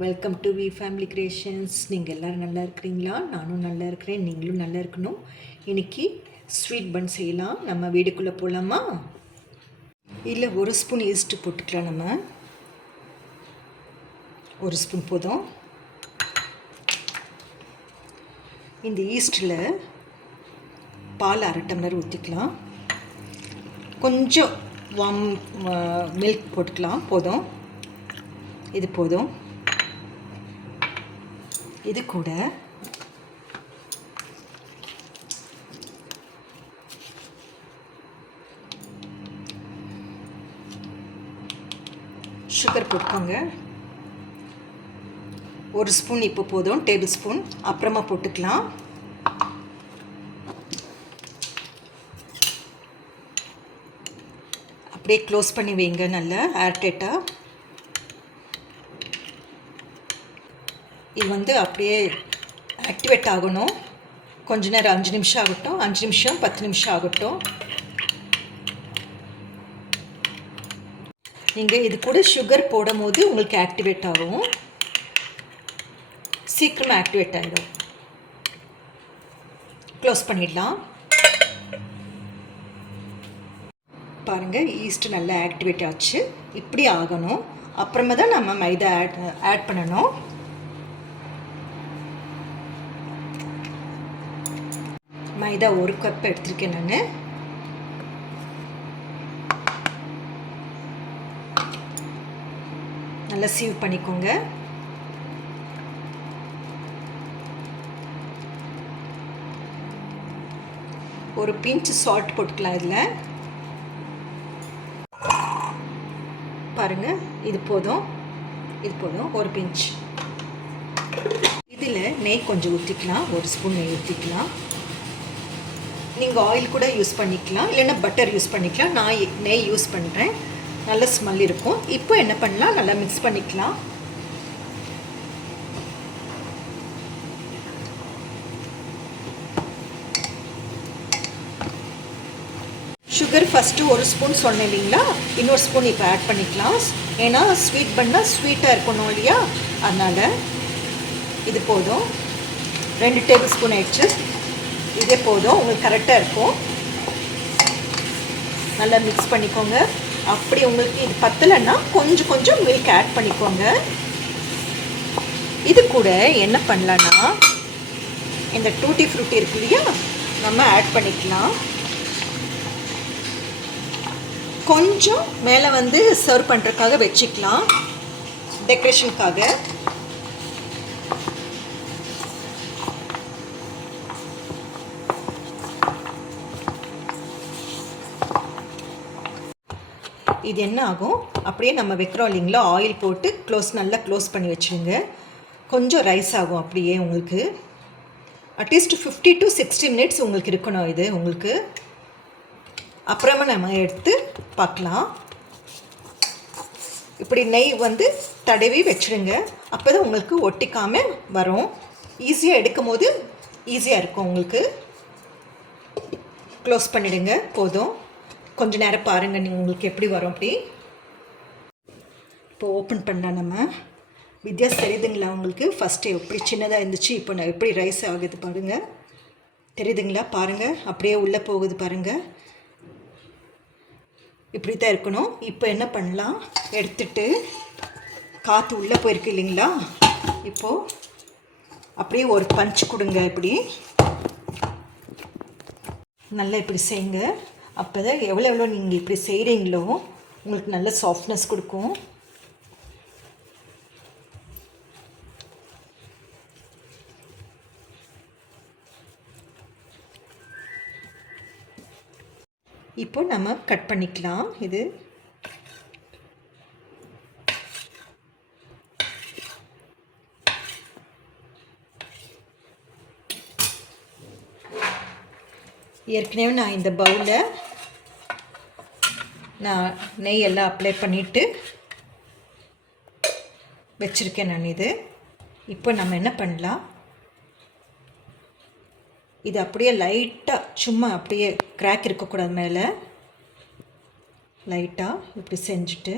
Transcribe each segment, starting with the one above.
Welcome to V family creations. நீங்கள் எல்லோரும் நல்லா இருக்கிறீங்களா? நானும் நல்லா இருக்கிறேன், நீங்களும் நல்லா இருக்கணும். இன்றைக்கி ஸ்வீட் பன் செய்யலாம். நம்ம வீடுக்குள்ளே போகலாமா? இல்லை, ஒரு ஸ்பூன் ஈஸ்ட்டு போட்டுக்கலாம். நம்ம ஒரு ஸ்பூன் போதும். இந்த ஈஸ்ட்டில் பால் 1/2 டம்ளர் ஊற்றிக்கலாம். கொஞ்சம் வார்ம் மில்க் போட்டுக்கலாம். போதும், இது போதும். இது கூட சுகர் போட்டுக்கோங்க. ஒரு ஸ்பூன் இப்போ போதும், டேபிள் ஸ்பூன் அப்புறமா போட்டுக்கலாம். அப்படியே க்ளோஸ் பண்ணி வைங்க, நல்லா ஏர்டைட்டாக. இது அப்படியே ஆக்டிவேட் ஆகணும். கொஞ்ச நேரம் 5 நிமிஷம் ஆகட்டும். 5 நிமிஷம் 10 நிமிஷம் ஆகட்டும். நீங்கள் இது கூட சுகர் போடும் போது உங்களுக்கு ஆக்டிவேட் ஆகும், சீக்கிரமாக ஆக்டிவேட் ஆகிடும். க்ளோஸ் பண்ணிடலாம். பாருங்கள், ஈஸ்ட் நல்லா ஆக்டிவேட் ஆச்சு. இப்படி ஆகணும். அப்புறமா தான் நம்ம மைதா ஆட் பண்ணணும். மைதா 1 கப் எடுத்திருக்கேன் நான். நல்லா சீவ் பண்ணிக்கோங்க. ஒரு பிஞ்ச் சால்ட் போட்டுக்கலாம். இதில் பாருங்கள், இது போதும், இது போதும். ஒரு பிஞ்ச். இதில் நெய் கொஞ்சம் ஊற்றிக்கலாம். 1 ஸ்பூன் நெய் ஊற்றிக்கலாம். நீங்கள் ஆயில் கூட யூஸ் பண்ணிக்கலாம், இல்லைன்னா பட்டர் யூஸ் பண்ணிக்கலாம். நான் நெய் யூஸ் பண்ணுறேன், நல்ல ஸ்மெல் இருக்கும். இப்போ என்ன பண்ணலாம், நல்லா மிக்ஸ் பண்ணிக்கலாம். சுகர் ஃபஸ்ட்டு 1 ஸ்பூன் சொன்னேன் இல்லைங்களா, இன்னொரு ஸ்பூன் இப்போ ஆட் பண்ணிக்கலாம். ஏன்னா ஸ்வீட் பண்ணால் ஸ்வீட்டாக இருக்கணும் இல்லையா, அதனால். இது போதும். 2 டேபிள் ஸ்பூன் ஆயிடுச்சு. இதே போதும், உங்களுக்கு கரெக்டாக இருக்கும். நல்லா மிக்ஸ் பண்ணிக்கோங்க. அப்படி உங்களுக்கு இது பத்தலைன்னா கொஞ்சம் கொஞ்சம் மில்க் ஆட் பண்ணிக்கோங்க. இது கூட என்ன பண்ணலான்னா, இந்த டூட்டி ஃப்ரூட்டி இருக்கு இல்லையா, நம்ம ஆட் பண்ணிக்கலாம். கொஞ்சம் மேலே சர்வ் பண்ணுறதுக்காக வச்சுக்கலாம், டெக்கரேஷனுக்காக. இது என்ன ஆகும், அப்படியே நம்ம வைக்கிறோம் இல்லைங்களா, ஆயில் போட்டு நல்லா க்ளோஸ் பண்ணி வச்சுருங்க. கொஞ்சம் ரைஸ் ஆகும் அப்படியே உங்களுக்கு. அட்லீஸ்ட் 50 to 60 மினிட்ஸ் உங்களுக்கு இருக்கணும் இது உங்களுக்கு. அப்புறமா நம்ம எடுத்து பார்க்கலாம். இப்படி நெய் தடவி வச்சுருங்க. அப்போ தான் உங்களுக்கு ஒட்டிக்காமல் வரும். ஈஸியாக எடுக்கும் போது ஈஸியாக இருக்கும் உங்களுக்கு. க்ளோஸ் பண்ணிவிடுங்க. போதும். கொஞ்சம் நேரம் பாருங்கள், நீங்கள் உங்களுக்கு எப்படி வரும். அப்படி இப்போ ஓப்பன் பண்ணலாம். நம்ம வித்தியாசம் தெரியுதுங்களா உங்களுக்கு? ஃபஸ்ட்டு எப்படி சின்னதாக இருந்துச்சு, இப்போ நான் எப்படி ரைஸ் ஆகுது பாருங்கள். தெரியுதுங்களா? பாருங்கள், அப்படியே உள்ளே போகுது பாருங்கள். இப்படி தான் இருக்கணும். இப்போ என்ன பண்ணலாம், எடுத்துட்டு காற்று உள்ளே போயிருக்கு இல்லைங்களா, இப்போது அப்படியே ஒரு பஞ்ச் கொடுங்க. இப்படி நல்லா இப்படி செய்யுங்க. அப்போ தான் எவ்வளோ நீங்கள் இப்படி செய்கிறீங்களோ உங்களுக்கு நல்ல சாஃப்ட்னஸ் கொடுக்கும். இப்போ நம்ம கட் பண்ணிக்கலாம். இது ஏற்கனவே நான் இந்த பவுலில் நான் நெய் எல்லாம் அப்ளை பண்ணிவிட்டு வச்சுருக்கேன் நான். இது இப்போ நம்ம என்ன பண்ணலாம், இது அப்படியே லைட்டாக சும்மா அப்படியே கிராக் இருக்கக்கூடாது, மேலே லைட்டாக இப்படி செஞ்சுட்டு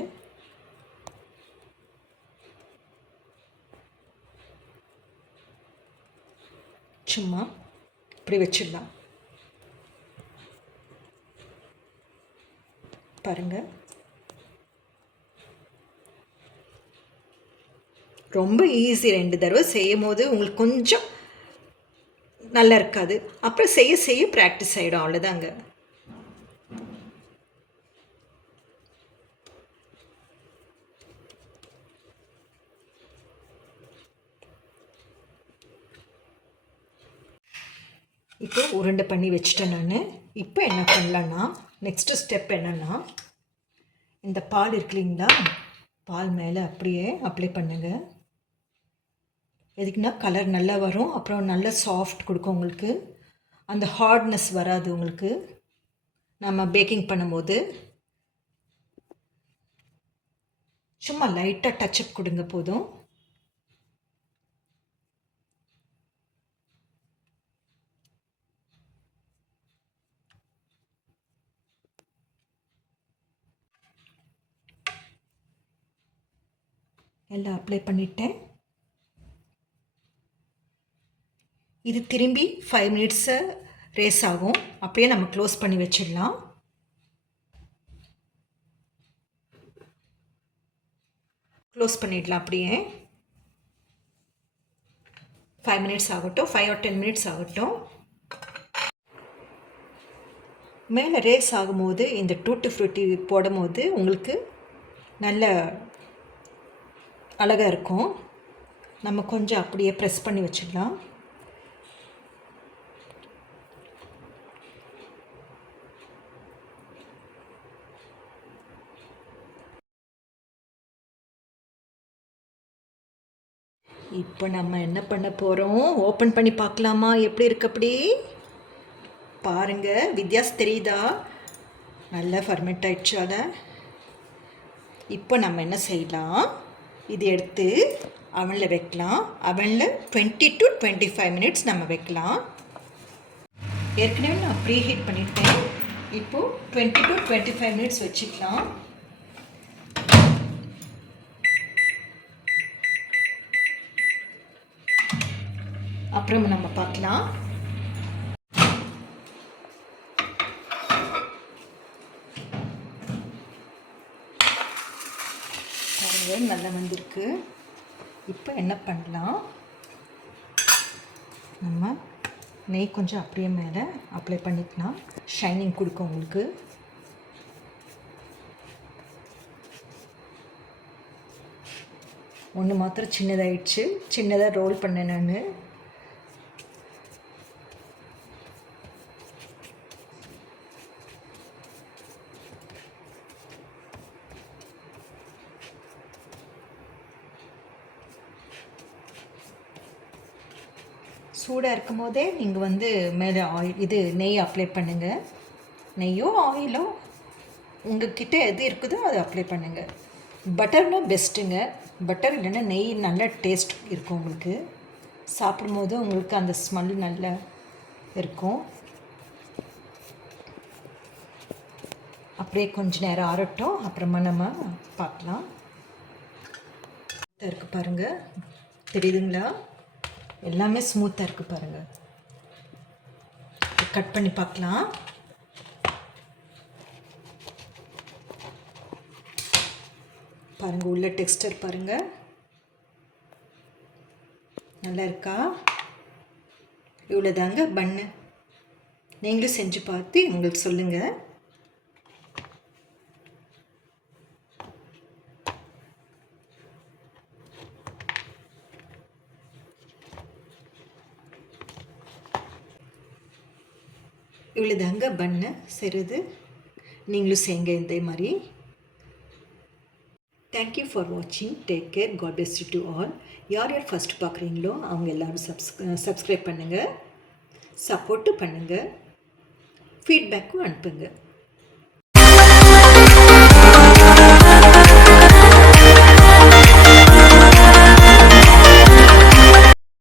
சும்மா இப்படி வச்சிடலாம். பாருங்கள், ரொம்ப ஈஸி. 2 தடவை செய்யும் போது உங்களுக்கு கொஞ்சம் நல்லா இருக்காது, அப்புறம் செய்ய செய்ய ப்ராக்டிஸ் ஆகிடும், அவ்வளோதாங்க. இப்போ உருண்டை பண்ணி வச்சுட்டேன் நான். இப்போ என்ன பண்ணலான்னா, நெக்ஸ்ட்டு ஸ்டெப் என்னென்னா, இந்த பால் இருக்கு இல்லைங்களா, பால் மேலே அப்படியே அப்ளை பண்ணுங்க. எதுக்குன்னா கலர் நல்லா வரும், அப்புறம் நல்ல சாஃப்ட் கொடுக்கும் உங்களுக்கு, அந்த ஹார்ட்னஸ் வராது உங்களுக்கு நம்ம பேக்கிங் பண்ணும்போது. சும்மா லைட்டாக டச்சப் கொடுங்க போதும். எல்லாம் அப்ளை பண்ணிட்டேன். இது திரும்பி 5 மினிட்ஸு ரேஸ் ஆகும். அப்படியே நம்ம க்ளோஸ் பண்ணி வச்சிடலாம். க்ளோஸ் பண்ணிடலாம் அப்படியே. 5 மினிட்ஸ் ஆகட்டும், 5 or 10 மினிட்ஸ் ஆகட்டும். மேலே ரேஸ் ஆகும்போது இந்த டூட்டி ஃப்ரூட்டி போடும்போது உங்களுக்கு நல்ல அழகாக இருக்கும். நம்ம கொஞ்சம் அப்படியே ப்ரெஸ் பண்ணி வச்சிடலாம். இப்போ நம்ம என்ன பண்ண போகிறோம், ஓப்பன் பண்ணி பார்க்கலாமா எப்படி இருக்கு? அப்படி பாருங்கள், வித்தியாசம் தெரியுதா? நல்லா ஃபர்மெண்ட் ஆயிடுச்சால. இப்போ நம்ம என்ன செய்யலாம், இது எடுத்து அவனில் வைக்கலாம். அவனில் 20 to 25 மினிட்ஸ் நம்ம வைக்கலாம். ஏற்கனவே நான் ப்ரீ ஹீட் பண்ணிட்டேன். இப்போது 20 to 25 மினிட்ஸ் வச்சுக்கலாம். அப்புறம் நம்ம பார்க்கலாம். பாருங்கள், நல்லா வந்திருக்கு. இப்போ என்ன பண்ணலாம், நம்ம நெய் கொஞ்சம் அப்படியே மேலே அப்ளை பண்ணிக்கலாம். ஷைனிங் கொடுக்கும் உங்களுக்கு. ஒன்று மாத்திரம் சின்னதாகிடுச்சு, சின்னதாக ரோல் பண்ணேன் நான். சூடாக இருக்கும் போதே நீங்கள் மேலே இது நெய் அப்ளை பண்ணுங்கள். நெய்யோ ஆயிலோ உங்கள்கிட்ட எது இருக்குதோ அதை அப்ளை பண்ணுங்கள். பட்டர்னா பெஸ்ட்டுங்க. பட்டர் இல்லைன்னா நெய் நல்ல டேஸ்ட் இருக்கும் உங்களுக்கு. சாப்பிடும்போது உங்களுக்கு அந்த ஸ்மெல் நல்லா இருக்கும். அப்படியே கொஞ்ச நேரம் ஆறட்டும், அப்புறமா நம்ம பார்க்கலாம். இருக்குது பாருங்கள், தெரியுதுங்களா? எல்லாமே ஸ்மூத்தாக இருக்குது பாருங்கள். கட் பண்ணி பார்க்கலாம். பாருங்கள், உள்ள டெக்ஸ்டர் பாருங்கள், நல்லா இருக்கா? இவ்வளோ தாங்க பன்னு. நீங்களும் செஞ்சு பார்த்து உங்களுக்கு சொல்லுங்கள். இவ்வளோ தாங்க பன்னு செய்கிறது. நீங்களும் செய்யுங்க இதே மாதிரி. தேங்க்யூ ஃபார் வாட்சிங். Take care. God bless you to all. யார் யார் ஃபஸ்ட்டு பார்க்குறீங்களோ அவங்க எல்லோரும் சப்ஸ்கிரைப் பண்ணுங்கள், சப்போர்ட்டும் பண்ணுங்கள், ஃபீட்பேக்கும் அனுப்புங்க.